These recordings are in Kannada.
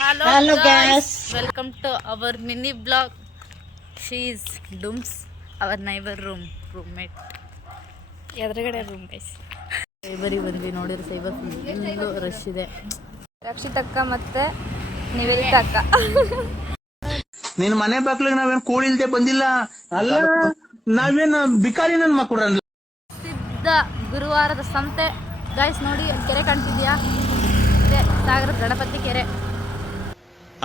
Hello guys. Welcome to our mini vlog. She is Dooms, our neighbor roommate. ಎದುರುಗಡೆ ರೂಮ್ ಗೈಸ್. ಸೈಬರಿಗೆ ಬಂದ್ವಿ ನೋಡಿದ್ರೆ ಸೈಬರ್ ಫುಲ್ಲು ರಶ್ ಇದೆ. ರಕ್ಷಿತಕ್ಕ ಮತ್ತೆ ನಿವೇದಿತಕ್ಕ. ನಿನ್ನ ಮನೆ ಬಾಗ್ಲಿಗೆ ನಾವೇನು ಕೋಳಿ ಇಲ್ದೆ ಬಂದಿಲ್ಲ. ಅಲ್ಲ ನಾವೇನು ಬಿಕಾರಿ ನನ್ನ ಮಕ್ಕಳು. ಸಿದ್ಧ ಗುರುವಾರದ ಸಂತೆ ಗೈಸ್ ನೋಡಿ ಕೆರೆ ಕಾಣ್ತಿದ್ಯಾ? ಸಾಗರ ಗಣಪತಿ ಕೆರೆ.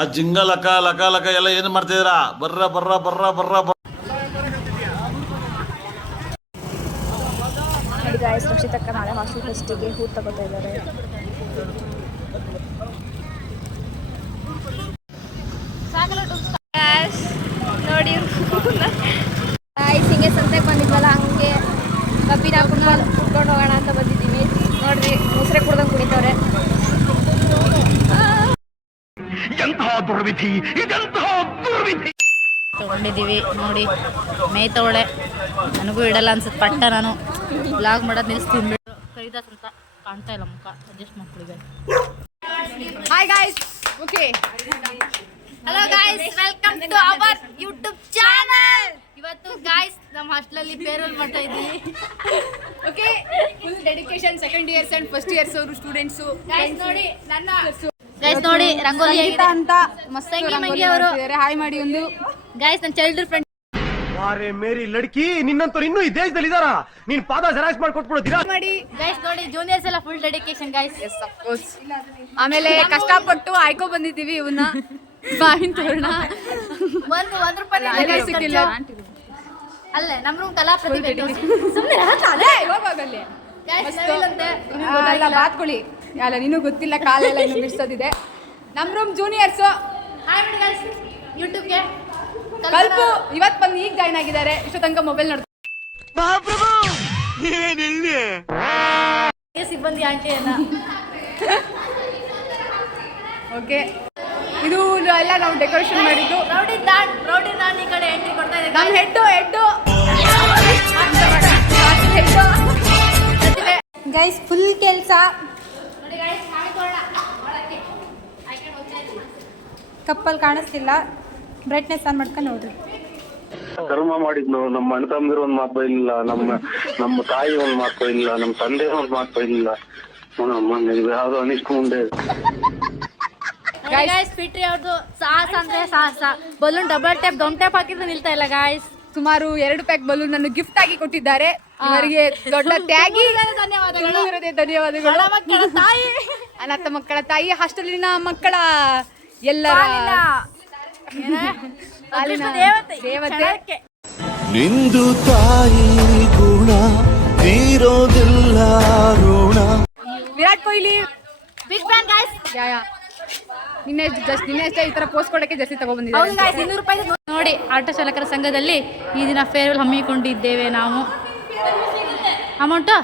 ಆ ಜಿಂಗ ಲಕ ಲಕ ಲಕ ಎಲ್ಲ ಏನು ಮಾಡ್ತಿದ್ದೀರಾ? ಬರ್ರ ಬರ್ರ ಬರ್ರ ಬರ್ರ ನೋಡಿ ಗಾಯ್ಸ್, ರಕ್ಷಿತಕ್ಕ ನಾಳೆ ಹಾಸ್ಟೆಲ್ ಫೆಸ್ಟಿಗೆ ಹೂ ತಗೋತಾ ಇದ್ದಾರೆ. ನೋಡಿ ಹಿಂಗೆ ಸಂತೆಗೆ ಬಂದಿದ್ವಲ್ಲ, ಹಂಗೆ ಕಬ್ಬಿನ ಕುಡ್ಕೊಂಡು ಹೋಗೋಣ ಅಂತ ಬಂದಿದ್ದೀವಿ. ನೋಡ್ರಿ ಮೊಸರೆ ಕುಡ್ದಂಗೆ ಕುಡಿತವ್ರೆ. ತಗೊಂಡಿದ್ದೀವಿ ನೋಡಿ. ಮೇಯ್ತವಳೆ, ನನಗೂ ಇಡಲ್ಲ ಅನ್ಸುತ್ತೆ ಪಟ್ಟ. ನಾನು ಬ್ಲಾಗ್ ಮಾಡೋದು ನಿಲ್ಲಿಸ್ತೀನಿ. ಕರಿದಾಸ್ ಅಂತ ಕಾಣ್ತಾ ಇಲ್ಲ ಮುಖ, ಅಡ್ಜಸ್ಟ್ ಮಾಡ್ಕೊಳ್ಳಿ. Hi guys. Okay, hello guys, welcome to our YouTube channel. ಇವತ್ತು ಗಾಯ್ಸ್ ನಮ್ಮ ಹಾಸ್ಟೆಲಲ್ಲಿ ಪೇರೋಲ್ ಮಾಡ್ತಾ ಇದ್ದೀವಿ. Okay, full dedication second years and first years ಅವರು ಸ್ಟೂಡೆಂಟ್ಸು. ಗೈಸ್ ನೋಡಿ ಗೈಸ್ ನೋಡಿ ರಂಗೋಲಿ ಅಂತ ಮಸ್ತಾಗಿ ಮಂಗಿ ಅವರು ಹಾಯ್ ಮಾಡಿ ಒಂದು. ಗೈಸ್ ನನ್ನ ಚೈಲ್ಡ್ಹುಡ್ ಫ್ರೆಂಡ್. ಅರೆ ಮೇರಿ ಲಡ್ಕಿ, ನಿನ್ನಂತವ್ರು ಇನ್ನೂ ಈ ದೇಶದಲ್ಲಿ ಇದಾರ? ನೀನ್ ಪಾದ ಜೆರಾಕ್ಸ್ ಮಾಡ್ಕೊಟ್ಬಿಡೋದಿರಾ ಮಾಡಿ. ಗೈಸ್ ನೋಡಿ ಜೂನಿಯರ್ಸ್ ಎಲ್ಲ full dedication guys. Yes of course. ಆಮೇಲೆ ಕಷ್ಟಪಟ್ಟು ಆಯ್ಕೊ ಬಂದಿದ್ದೀವಿ ಇವನ್ನ. ಬಾಯಿನ ತೋರಣ ಒಂದು ರೂಪಾಯಿ ಸಿಕ್ಕಿಲ್ಲ. ಅಲ್ಲೇ ನಮ್ಮ ರೂಮ್ ಕಲಾ ಪ್ರತಿಭೆ. ಅಲ್ಲ ಬಾತ್ಕೊಳ್ಳಿ ಅಲ್ಲ, ನೀನು ಗೊತ್ತಿಲ್ಲ, ಕಾಲೆಲ್ಲ ಇನ್ನು ಬಿಡಿಸೋದಿದೆ. ನಮ್ಮ ರೂಮ್ ಜೂನಿಯರ್ಸು. ಹಾಯ್ ಮಾಡಿ ಗೈಸ್ ಯೂಟ್ಯೂಬ್ಗೆ. ಕಲ್ಪು ಇವತ್ತು ಬಂದು ಈಗ ಜಾಯ್ನ್ ಆಗಿದ್ದಾರೆ. ಇಷ್ಟು ತನಕ ಮೊಬೈಲ್ ನೋಡ್ತಾರೆ. ಸಿಬ್ಬಂದಿ ಆಂಟಿಯನ್ನ. ಓಕೆ, ಇದು ಎಲ್ಲ ನಾವು ಡೆಕೋರೇಷನ್ ಮಾಡಿದ್ದು. ರೌಡಿ ನಾನು ಈ ಕಡೆ ಎಂಟ್ರಿ ಕೊಡ್ತಾ ಇದ್ದೆ. ನಮ್ಮ ಹೆಡ್ಡು ಗೈಸ್ ಫುಲ್ ಕೆಲಸ. ನೋಡಿ ಗೈಸ್ ಒಳಕ್ಕೆ ಕಪ್ಪಲ್ ಕಾಣಿಸ್ತಿಲ್ಲ, ಬ್ರೈಟ್ನೆಸ್ ಆನ್ ಮಾಡ್ಕೊಂಡು ನೋಡ್ರಿ. ಕರ್ಮ ಮಾಡಿದ್ನು. ನಮ್ಮ ಅಣ್ಣ ತಮ್ಮದಿರು ಒಂದ್ ಮಾತು ಬೈಲಿಲ್ಲ, ನಮ್ಮ ತಾಯಿ ಒಂದ್ ಮಾತು ಬೈಲಿಲ್ಲ, ನಮ್ಮ ತಂದೆ ಒಂದ್ ಮಾತು ಬೈಲಿಲ್ಲ. ಯಾವ್ದು ಅನಿಸ್ಕೊಂಡೆ. ಗೈಸ್ ಪಿಟ್ರಿ ಅವ್ರದ್ದು ಸಾಹಸ ಅಂದ್ರೆ ಸಾಹಸ. Balloon double tap down tap ಹಾಕಿದ್ರೆ ನಿಲ್ತಾ ಇಲ್ಲ ಗಾಯ್ಸ್. ಸುಮಾರು 2 ಪ್ಯಾಕ್ ಬಲೂನ್ ನನ್ನ ಗಿಫ್ಟ್ ಆಗಿ ಕೊಟ್ಟಿದ್ದಾರೆ. ಇವರಿಗೆ ದೊಡ್ಡ ತ್ಯಾಗಿ ಧನ್ಯವಾದಗಳು. ಮಕ್ಕಳ ತಾಯಿ, ಅನಾಥ ಮಕ್ಕಳ ತಾಯಿ, ಹಾಸ್ಟೆಲಿನ ಮಕ್ಕಳ ಎಲ್ಲರ ದೇವತೆ. ನಿಂದು ತಾಯಿ ಗುಣ ತೀರೋದಿಲ್ಲ ಋಣ. Virat Kohli big fan guys. ನಿನ್ನೆ ಅಷ್ಟೇ ಈ ತರ ಪೋಸ್ಟ್ ಕೊಡಕ್ಕೆ ಜರ್ಸಿ ತಗೊಬಂದಿದ್ದಾರೆ. 200 ರೂಪಾಯಿ ನೋಡಿ. ಆಟೋ ಚಾಲಕರ ಸಂಘದಲ್ಲಿ ಈ ದಿನ ಫೇರ್ವೆಲ್ ಹಮ್ಮಿಕೊಂಡಿದ್ದೇವೆ ನಾವು. ಅಮೌಂಟು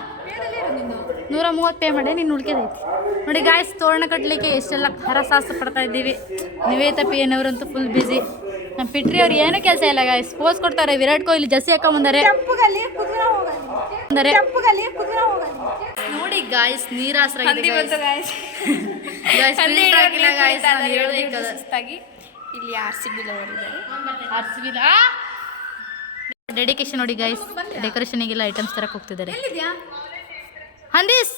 130 ಪೇ ಮಾಡಿ, ನೀನು ಉಳ್ಕೆದೈತಿ ನೋಡಿ. ಗಾಯ್ಸ್ ತೋರಣ ಕಟ್ಟಲಿಕ್ಕೆ ಎಷ್ಟೆಲ್ಲ ಹರಸಾಹಸ ಪಡ್ತಾ ಇದ್ದೀವಿ. ನಿವೇದಿತಾ ಪಿ ಎನ್ನವರಂತೂ ಫುಲ್ ಬ್ಯುಸಿ. ನಮ್ಮ ಪಿಟ್ರಿ ಅವ್ರು ಏನೂ ಕೆಲಸ ಇಲ್ಲ ಗಾಯ್ಸ್, ಪೋಸ್ ಕೊಡ್ತಾರೆ. ವಿರಾಟ್ ಕೊಹ್ಲಿ ಜರ್ಸಿ ಹಾಕೊಂಬಂದರೆ ನೋಡಿ ಗಾಯ್ಸ್. ನೀರಾಸರಾಗಿದೆ ಇಲ್ಲಿ RCB ಡೆಡಿಕೇಶನ್ ನೋಡಿ ಗಾಯ್ಸ್. ಡೆಕೋರೇಷನ್ಗೆಲ್ಲ ಐಟಮ್ಸ್ ತರಕ್ಕೆ ಹೋಗ್ತಿದ್ದಾರೆ. ಹಂದೀಸ್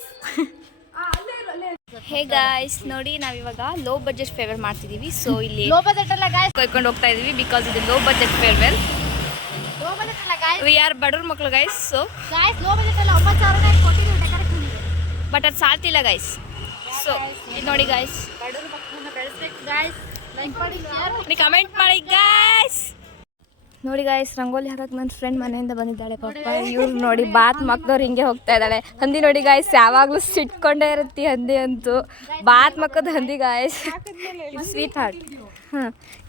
ಹೇ ಗಾಯ್ಸ್, ನೋಡಿ ನಾವಿವಾಗ ಲೋ ಬಜೆಟ್ ಫೇರ್ವೆಲ್ ಮಾಡ್ತಿದ್ದೀವಿ. ಸೊ ಇಲ್ಲಿ ಲೋ ಬಜೆಟ್ ಅಲ್ಲ ಗಾಯ್ಸ್, ಕೊಯ್ಕೊಂಡು ಹೋಗ್ತಾ ಇದೀವಿ ಬಿಕಾಸ್ ಇದು low budget farewell. Low budget ಅಲ್ಲ ಗಾಯ್ಸ್, ವಿ ಆರ್ ಬಡವ್ರ ಮಕ್ಕಳು guys. So guys low budget ಅಲ್ಲ, 9,000 ಕೊಟ್ಟಿದ್ದೀವಿ ಡೆಕೋರೇಷನ್. ಬಟ್ ಅದು ಸಾಲ್ತಿಲ್ಲ ಗೈಸ್. ಸೊ ಇದು ನೋಡಿ ಗೈಸ್, ಬಡವ್ರ ಮಕ್ಕಳನ್ನ ಬೆಳೆಸ್ಬೇಕು ಗಾಯ್ಸ್. ಲೈಕ್ ಮಾಡಿ, ಶೇರ್ ಮಾಡಿ, ಕಮೆಂಟ್ ಮಾಡಿ ಗೈಸ್. ನೋಡಿ ಗಾಯ್ಸ್, ರಂಗೋಲಿ ಹಾಕಕ್ಕೆ ನನ್ನ ಫ್ರೆಂಡ್ ಮನೆಯಿಂದ ಬಂದಿದ್ದಾಳೆ ಪಾಪ. ಇವ್ರು ನೋಡಿ ಬಾತ್ ಮಕ್ಕದವ್ರು ಹಿಂಗೆ ಹೋಗ್ತಾ ಇದ್ದಾಳೆ. ಹಂದಿ ನೋಡಿ ಗಾಯ್ಸ್, ಯಾವಾಗಲೂ ಸಿಟ್ಕೊಂಡೇ ಇರುತ್ತೆ ಹಂದಿ ಅಂತೂ. ಬಾತ್ ಮಕ್ಕದ ಹಂದಿ ಗಾಯ್ಸ್. ಇದು ಸ್ವೀಟ್ ಹಾರ್ಟ್.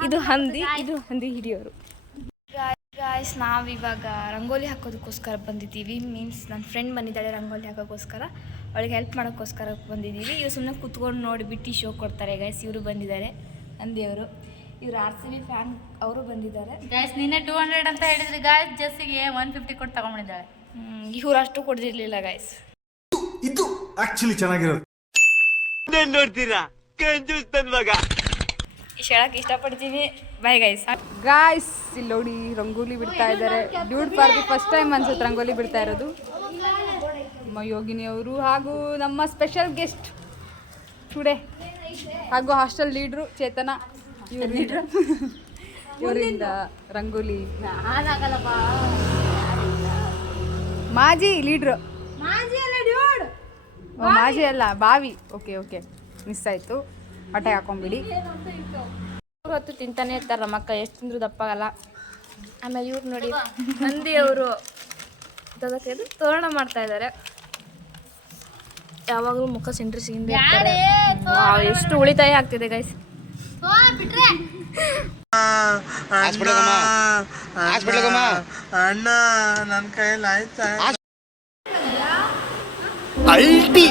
ಇದು ಹಂದಿ ಹಿಡಿಯೋರು ಗಾಯ್ಸ್. ನಾವಿವಾಗ ರಂಗೋಲಿ ಹಾಕೋದಕ್ಕೋಸ್ಕರ ಬಂದಿದ್ದೀವಿ. ಮೀನ್ಸ್ ನನ್ನ ಫ್ರೆಂಡ್ ಬಂದಿದ್ದಾಳೆ ರಂಗೋಲಿ ಹಾಕೋಕ್ಕೋಸ್ಕರ, ಅವಳಿಗೆ ಹೆಲ್ಪ್ ಮಾಡೋಕ್ಕೋಸ್ಕರ ಬಂದಿದ್ದೀವಿ. ಇವ್ರು ಸುಮ್ಮನೆ ಕೂತ್ಕೊಂಡು ನೋಡಿಬಿಟ್ಟು ಶೋ ಕೊಡ್ತಾರೆ ಗಾಯ್ಸ್. ಇವರು ಬಂದಿದ್ದಾರೆ ಹಂದಿಯವರು. ಇವ್ರು RCB ಫ್ಯಾನ್, ಅವರು ಬಂದಿದ್ದಾರೆ ಗಾಯ್ಸ್. ನಿನ್ನೆ 200 ಅಂತ ಹೇಳಿದ್ರಿ ಗಾಯ್ಸ್, ಜಸ್ಸಿಗೆ 150 ಕೊಟ್ಟು ತಗೊಂಡಿದ್ದಾಳೆ. ಇವ್ರು ಅಷ್ಟು ಕೊಡ್ದಿರ್ಲಿಲ್ಲ ಗಾಯ್ಸ್. ಇದು ಆಕ್ಚುಲಿ ಚೆನ್ನಾಗಿರೋದು. ನೋಡ್ತೀರಾ ಕಂಜೂಸ್ ನನ್ ಮಗ. ಇಷ್ಟು ಹೇಳಕ್ಕೆ ಇಷ್ಟಪಡ್ತೀನಿ. Bye guys. ಗಾಯ್ಸ್ ಇಲ್ಲಿ ನೋಡಿ ರಂಗೋಲಿ ಬಿಡ್ತಾ ಇದ್ದಾರೆ. Dude for the first time ಅನ್ಸುತ್ತೆ ರಂಗೋಲಿ ಬಿಡ್ತಾ ಇರೋದು. ನಮ್ಮ ಯೋಗಿನಿ ಅವರು ಹಾಗೂ ನಮ್ಮ ಸ್ಪೆಷಲ್ ಗೆಸ್ಟ್ ಟುಡೇ ಹಾಗೂ ಹಾಸ್ಟೆಲ್ ಲೀಡ್ರು ಚೇತನ ಇವರಿಂದ ರಂಗೋಲಿ ಮಾಜಿ ಲೀಡ್ರು ಮಾಜಿ ಅಲ್ಲ ಬಾವಿ. ಓಕೆ ಓಕೆ ಮಿಸ್ ಆಯಿತು. ಹೊಟ್ಟೆ ಹಾಕೊಂಡ್ಬಿಡಿ. ಹೊತ್ತು ತಿಂತಾನೆ ಇರ್ತಾರೆ ನಮ್ಮಕ್ಕ, ಎಷ್ಟು ತಿಂದ್ರು ದಪ್ಪಾಗಲ್ಲ. ಆಮೇಲೆ ಇವ್ರು ನೋಡಿ ನಂದಿಯವರು ತೋರಣ ಮಾಡ್ತಾ ಇದ್ದಾರೆ. ಯಾವಾಗಲೂ ಮುಖ ಸಿಂಡ್ರಿ ಸಿಂಡ್ರಿ ಇರ್ತಾರೆ. ಎಷ್ಟು ಉಳಿತಾಯ ಆಗ್ತಿದೆ ಗೈಸ್. ಅಣ್ಣ ನನ್ನ ಕೈಯಲ್ಲಿ ಆಯ್ತಾ ಅಲ್ಟಿ